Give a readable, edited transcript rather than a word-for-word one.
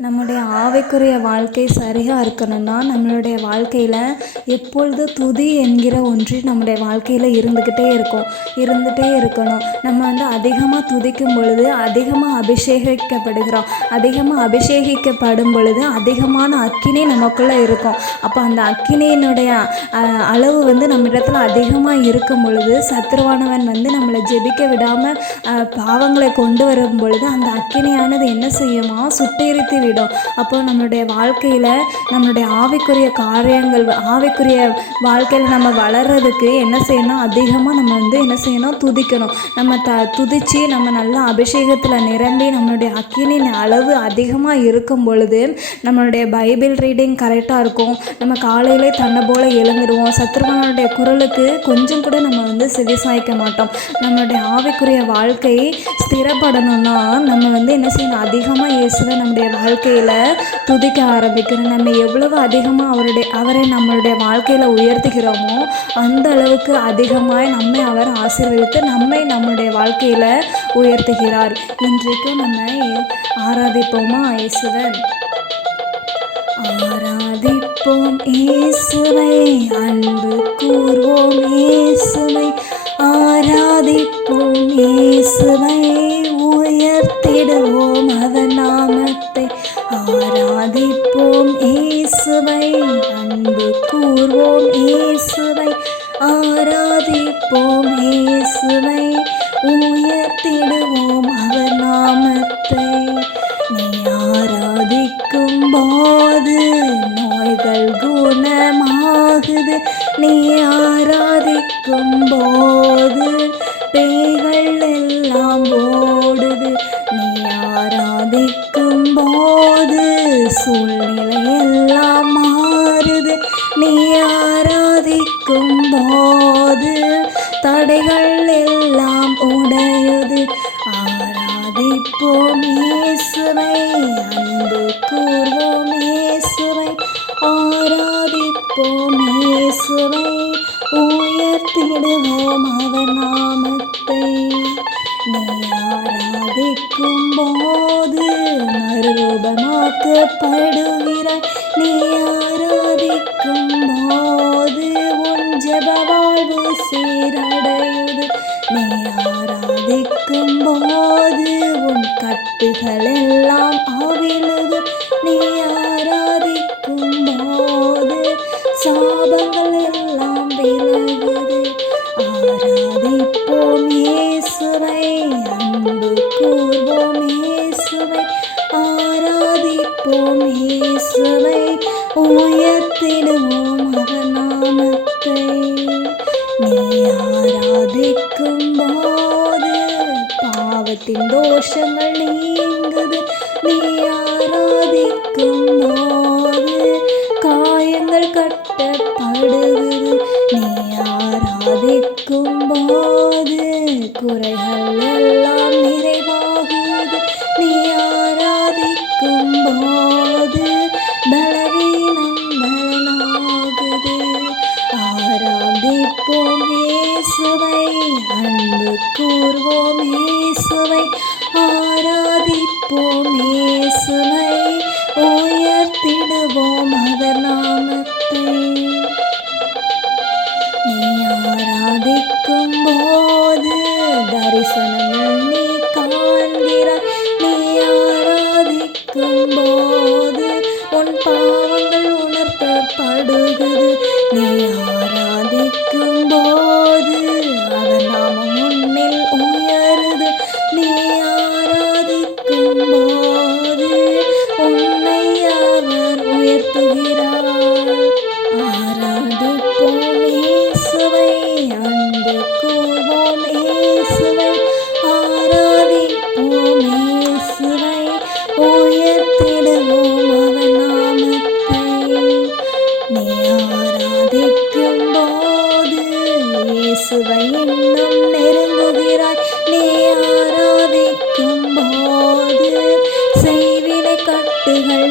நம்முடைய ஆவிக்குரிய வாழ்க்கை சரியாக இருக்கணும்னா நம்மளுடைய வாழ்க்கையில் எப்பொழுது துதி என்கிற ஒன்று நம்முடைய வாழ்க்கையில் இருந்துக்கிட்டே இருக்கணும். நம்ம அதிகமாக துதிக்கும் பொழுது அதிகமாக அபிஷேகிக்கப்படும் பொழுது அதிகமான அக்கினி நமக்குள்ளே இருக்கும். அப்போ அந்த அக்கினியினுடைய அளவு நம்ம இடத்துல அதிகமாக இருக்கும் பொழுது சத்துருவானவன் நம்மளை ஜெபிக்க விடாமல் பாவங்களை கொண்டு வரும் பொழுது அந்த அக்கினியானது என்ன செய்யுமா, சுட்டெரித்து விடும். அப்போ நம்மளுடைய வாழ்க்கையில் நம்மளுடைய ஆவிக்குரிய காரியங்கள், ஆவிக்குரிய வாழ்க்கையில் நம்ம வளர்கிறதுக்கு என்ன செய்யணும், அதிகமாக நம்ம என்ன செய்யணும், துதிக்கணும். நம்ம துதித்து நம்ம நல்லா அபிஷேகத்தில் நிரம்பி நம்மளுடைய அக்கினின் அளவு அதிகமாக இருக்கும் பொழுது நம்மளுடைய பைபிள் ரீடிங் கரெக்டாக இருக்கும். நம்ம காலையிலே தன்னை போல் எழுந்துடுவோம். சத்துருவானுடைய குரலுக்கு கொஞ்சம் கூட நம்ம செவி சாய்க்க மாட்டோம். நம்மளுடைய ஆவிக்குரிய வாழ்க்கை ஸ்திரப்படணும்னா நம்ம என்ன செய்யணும், அதிகமாக இயேசுவை நம்முடைய வாழ்க்கையில் துதிக்க ஆரம்பிக்கணும். நம்ம எவ்வளவு அதிகமாக அவரை நம்மளுடைய வாழ்க்கையில் உயர்த்துகிறோமோ அந்த அளவுக்கு அதிகமாக நம்மை அவர் ஆசீர்வதித்து நம்முடைய வாழ்க்கையில் உயர்த்துகிறார். இன்றைக்கும் நம்ம ஆராதிப்போமா இயேசுவை? ஆராதிப்போம் இயேசுவை, அன்பு கூர்வோம் இயேசுவை, ஆராதிப்போம் இயேசுவை, உயர்த்திடுவோம் அவர் நாமத்தை. ஆராதிப்போம் இயேசுவை, அன்பு கூர்வோம் இயேசுவை, ஆராதிப்போம் இயேசுவை, உயர்த்திடுவோம் அவர் நாமத்தை. நீ ஆராதிக்கும் போது நோய்கள் குணமாகுது. நீ ஆராதிக்கும் போது பேய்கள் எல்லாம் ஓடுது. நீ ஆராதிக்கும் போது சூழ்நிலை எல்லாம் மாறுது. நீ ஆராதிக்கும் போது தடைகள் எல்லாம் உடையுது. ஆராதிப்போம் இயேசுவை, அன்பு கூர்வோம் இயேசுவை, ஆராதிப்போம் இயேசுவை, உயர்த்திடுவோம் அவர் நாமத்தை. நீ ஆராதிக்கும் போது மறுரூபமாக்கப்படுகிறாய். நீ ஆராதிக்கும் போது உன் ஜெப வாழ்வு சீரடையுது. நீ ஆராதிக்கும் போது உன் கட்டுகள் எல்லாம் அவிழுது. நீ ஆராதிக்கும் போது சாபங்கள் எல்லாம் விலகுது. ஆராதிப்போம் இயேசுவை, அன்பு கூர்வோம் இயேசுவை, ஆராதிப்போம் இயேசுவை, உயர்த்திடுவோம் அவர் நாமத்தை. நீ ஆராதிக்கும் போது பாவத்தின் தோஷங்கள் நீங்குது. நீ ஆராதிக்கும் போது காயங்கள் கட்டப்படுகிறது. நீ ஆராதிக்கும் போது குறைகள் எல்லாம் நிறைவாகுது. நீ ஆராதிக்கும் போது பலவீனம் பலனாகுது. ஆராதிப்போம் இயேசுவை, அன்பு கூர்வோம் இயேசுவை, ஆராதிப்போம் இயேசுவை, உயர்த்திடுவோம் அவர் நாமத்தை. நீ ஆராதிக்கும் போது தரிசனங்கள் நீ காண்கிறாய். நீ ஆராதிக்கும் போது உன் பாவங்கள் உணர்த்தப்படுகிறது. நீ ஆராதிக்கும் போது அவர் நாமம் உன்னில் உயருது. நீ ஆராதிக்கும் போது உன்னை அவர் உயர்த்துகிறார். ஆராதிப்போம் இயேசுவை, அன்பு கூர்வோம் இயேசுவை, ஆராதிப்போம் இயேசுவை, உயர்த்திடுவோம் அவர் நாமத்தை. நீ ஆராதிக்கும் போது இயேசுவை இன்னும் நெருங்குகிறாய். நீ ஆராதிக்கும் போது செய்வினை கட்டுகள்